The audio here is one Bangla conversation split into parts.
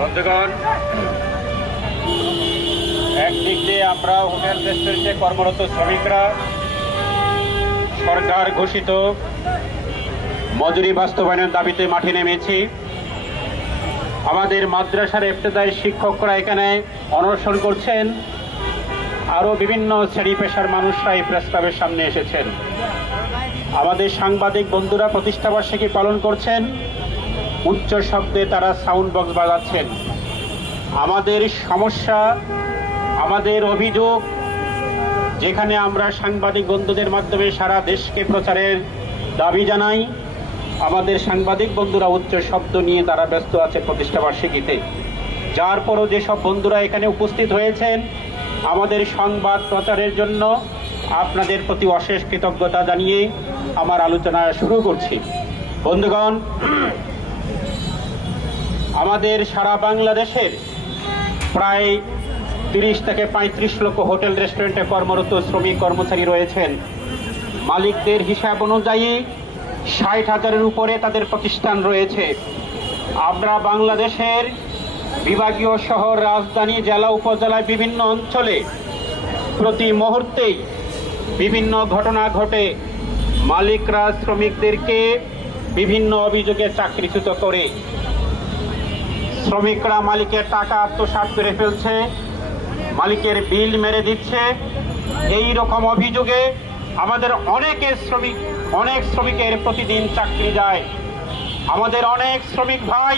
বন্ধুগণ, একদিক দিয়ে আমরা হোটেল রেস্টুরেন্টে কর্মরত শ্রমিকরা সরকার ঘোষিত মজুরি বাস্তবায়নের দাবিতে মাঠে নেমেছি। আমাদের মাদ্রাসার ইবতেদায়ী শিক্ষকরা এখানে অনশন করছেন, আরও বিভিন্ন শ্রেণী পেশার মানুষরা এই প্রেস ক্লাবের সামনে এসেছেন। আমাদের সাংবাদিক বন্ধুরা প্রতিষ্ঠাবার্ষিকী পালন করছেন, উচ্চ শব্দে তারা সাউন্ড বক্স বাজাচ্ছেন। আমাদের সমস্যা, আমাদের অভিযোগ, যেখানে আমরা সাংবাদিক বন্ধুদের মাধ্যমে সারা দেশকে প্রচারের দাবি জানাই, আমাদের সাংবাদিক বন্ধুরা উচ্চ শব্দ নিয়ে তারা ব্যস্ত আছে প্রতিষ্ঠাবার্ষিকীতে। যার পরও যেসব বন্ধুরা এখানে উপস্থিত হয়েছেন আমাদের সংবাদ প্রচারের জন্য, আপনাদের প্রতি অশেষ কৃতজ্ঞতা জানিয়ে আমার আলোচনা শুরু করছি। বন্ধুগণ, আমাদের সারা বাংলাদেশের প্রায় 30 থেকে 35 লক্ষ হোটেল রেস্টুরেন্টে কর্মরত শ্রমিক কর্মচারী রয়েছেন। মালিকদের হিসাব অনুযায়ী 60,000-এর উপরে তাদের প্রতিষ্ঠান রয়েছে। আমরা বাংলাদেশের বিভাগীয় শহর, রাজধানী, জেলা, উপজেলায় বিভিন্ন অঞ্চলে প্রতি মুহূর্তেই বিভিন্ন ঘটনা ঘটে। মালিকরা শ্রমিকদেরকে বিভিন্ন অভিযোগে চাকরিচ্যুত করে, শ্রমিকরা মালিকের টাকা আত্মসাৎ করে ফেলছে, মালিকের বিল মেরে দিচ্ছে। এই রকম অভিযোগে আমাদের অনেক শ্রমিকের প্রতিদিন চাকরি যায়। আমাদের অনেক শ্রমিক ভাই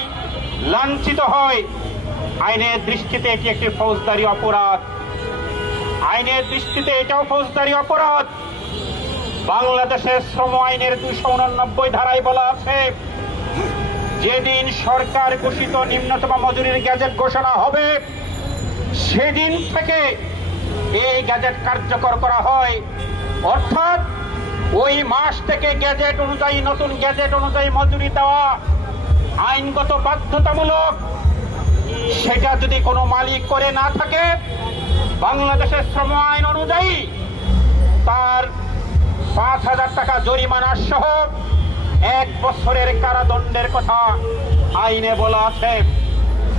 লাঞ্ছিত হয়। আইনের দৃষ্টিতে এটি একটি ফৌজদারি অপরাধ। আইনের দৃষ্টিতে এটাও ফৌজদারি অপরাধ। বাংলাদেশের শ্রম আইনের 289 ধারায় বলা আছে, যেদিন সরকার ঘোষিত নিম্নতম মজুরির গ্যাজেট ঘোষণা হবে সেদিন থেকে এই গ্যাজেট কার্যকর করা হয়। অর্থাৎ ওই মাস থেকে গ্যাজেট অনুযায়ী, নতুন গ্যাজেট অনুযায়ী মজুরি দেওয়া আইনগত বাধ্যতামূলক। সেটা যদি কোনো মালিক করে না থাকে, বাংলাদেশের শ্রম আইন অনুযায়ী তার 5,000 টাকা জরিমানা সহ 1 বছরের কারাদণ্ডের কথা আইনে বলা আছে।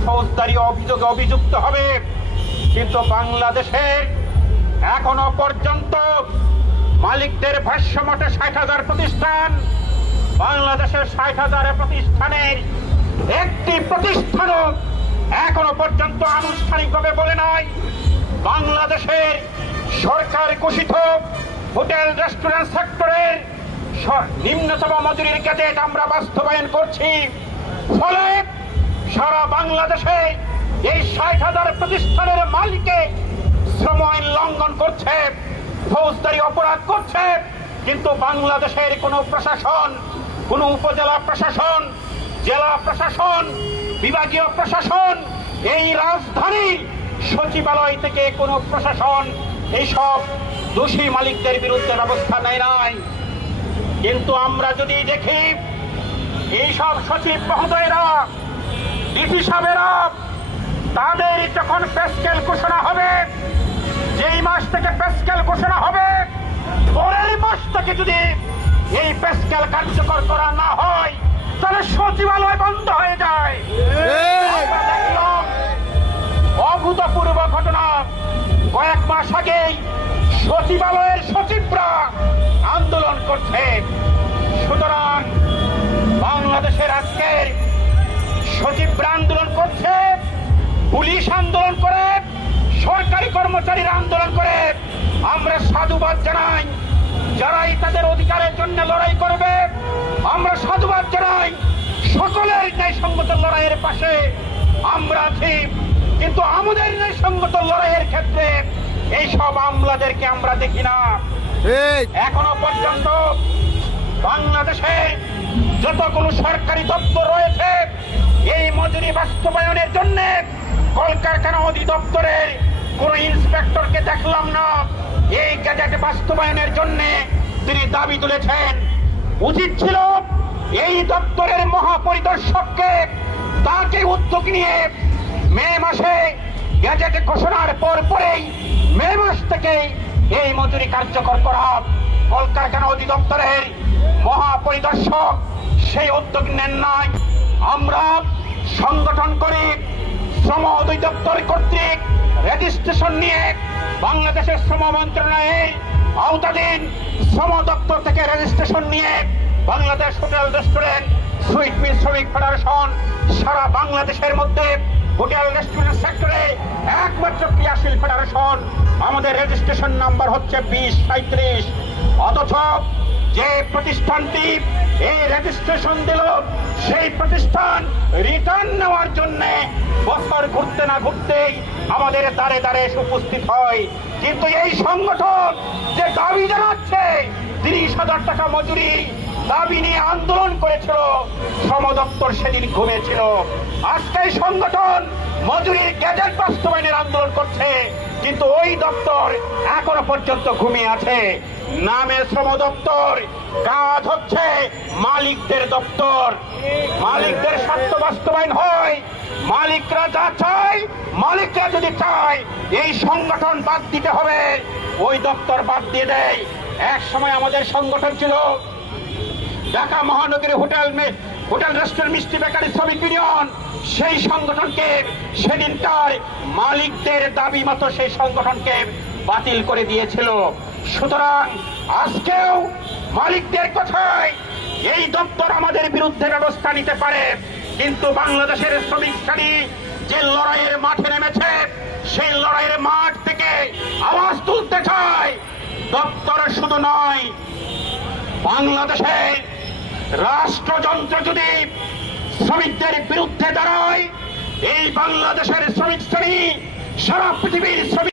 ফৌজদারি অভিযোগে অভিযুক্ত হবে। কিন্তু বাংলাদেশের এখনো পর্যন্ত মালিকদের ভাষ্যমতে 60,000 প্রতিষ্ঠান, বাংলাদেশের 60,000 প্রতিষ্ঠানের একটি প্রতিষ্ঠানও এখনো পর্যন্ত আনুষ্ঠানিকভাবে বলে নাই বাংলাদেশের সরকার ঘোষিত হোটেল রেস্টুরেন্ট সেক্টরের নিম্নতম মজুরির গ্যাজেট আমরা বাস্তবায়ন করছি। ফলে সারা বাংলাদেশে এই 60,000 প্রতিষ্ঠানের মালিকে শ্রম আইন লঙ্ঘন করছে, ফৌজদারি অপরাধ করছে। কিন্তু বাংলাদেশের কোনো প্রশাসন, কোনো উপজেলা প্রশাসন, জেলা প্রশাসন, বিভাগীয় প্রশাসন, এই রাজধানী সচিবালয় থেকে কোনো প্রশাসন এইসব দোষী মালিকদের বিরুদ্ধে ব্যবস্থা নেয় নাই। কিন্তু আমরা যদি দেখি এইসব সচিব মহোদয়েরা, ডিসি সাহেবেরা, তাদের যখন পে স্কেল ঘোষণা হবে, যেই মাস থেকে পে স্কেল ঘোষণা হবে, পরের মাস থেকে যদি এই পে স্কেল কার্যকর করা না হয় তাহলে সচিবালয় বন্ধ হয়ে যায়। অভূতপূর্ব ঘটনা। কয়েক মাস আগেই সচিবালয়ের সচিবরা আন্দোলন করছে। সুতরাং বাংলাদেশের আজকের সচিবরা আন্দোলন করছে, পুলিশ আন্দোলন করে, সরকারি কর্মচারীরা আন্দোলন করে। আমরা সাধুবাদ জানাই যারাই তাদের অধিকারের জন্য লড়াই করবে। আমরা সাধুবাদ জানাই সকলের ন্যায়সঙ্গত লড়াইয়ের পাশে আমরা আছি। কিন্তু আমাদের ন্যায়সঙ্গত লড়াইয়ের ক্ষেত্রে এইসব আমলাদেরকে আমরা দেখি না। এখনো পর্যন্ত বাংলাদেশে যতগুলো সরকারি দপ্তর রয়েছে, এই মজুরি বাস্তবায়নের জন্য কলকারখানা অধিদপ্তরের কোন ইন্সপেক্টরকে দেখলাম না এই গ্যাজেট বাস্তবায়নের জন্য তিনি দাবি তুলেছেন। উচিত ছিল এই দপ্তরের মহাপরিদর্শককে, তাকে উদ্যোগ নিয়ে মে মাসে গ্যাজেট ঘোষণার পরেই মে মাস থেকে এই মজুরি কার্যকর করা। কলকারখানা অধিদপ্তরের মহাপরিদর্শক সেই উদ্যোগ নেন নাই। আমরা সংগঠন করে শ্রম অধিদপ্তর কর্তৃক রেজিস্ট্রেশন নিয়ে বাংলাদেশের শ্রম মন্ত্রণালয়ের আওতাধীন শ্রম দপ্তর থেকে রেজিস্ট্রেশন নিয়ে বাংলাদেশ হোটেল রেস্টুরেন্ট সুইট মিল শ্রমিক ফেডারেশন সারা বাংলাদেশের মধ্যে হোটেল রেস্টুরেন্ট সেক্টরে একমাত্র ক্রিয়াশীল ফেডারেশন। আমাদের রেজিস্ট্রেশন নাম্বার হচ্ছে 2037। অথচ যে প্রতিষ্ঠানটি এই রেজিস্ট্রেশন দিল সেই প্রতিষ্ঠান রিটার্ন নেওয়ার জন্য বছর ঘুরতে না ঘুরতেই আমাদের দ্বারে দ্বারে এসে উপস্থিত হয়। কিন্তু এই সংগঠন যে দাবি জানাচ্ছে 30,000 টাকা মজুরি দাবি নিয়ে আন্দোলন করেছিল, শ্রম দপ্তর সেদিন ঘুমিয়েছিল। আজকে এই সংগঠন মজুরির গ্যাজেট বাস্তবায়নের আন্দোলন করছে, কিন্তু ওই দপ্তর এখনো পর্যন্ত ঘুমিয়ে আছে। নামে শ্রম দপ্তর, কাজ হচ্ছে মালিকদের দপ্তর। মালিকদের স্বার্থ বাস্তবায়ন হয়, মালিকরা যা চায়, মালিকরা যদি চায় এই সংগঠন বাদ দিতে হবে, ওই দপ্তর বাদ দিয়ে দেয়। এক সময় আমাদের সংগঠন ছিল ঢাকা মহানগরী হোটেল রেস্টুরেন্ট মিষ্টি বেকারি শ্রমিক ইউনিয়ন। সেই সংগঠনকে সেদিনকার মালিকদের দাবি মতো সেই সংগঠনকে বাতিল করে দিয়েছিল। সুতরাং আজকেও মালিকদের কথায় এই দপ্তর আমাদের বিরুদ্ধে ব্যবস্থা নিতে পারে, কিন্তু বাংলাদেশের শ্রমিক শ্রেণী যে লড়াইয়ের মাঠে নেমেছে সেই লড়াইয়ের মাঠ থেকে আওয়াজ তুলতে চায়। দপ্তর শুধু নয়, বাংলাদেশের রাষ্ট্রযন্ত্র যদি শ্রমিকদের বিরুদ্ধে দাঁড়ায়, এই বাংলাদেশের শ্রমিক শ্রেণী সারা পৃথিবীর শ্রমিক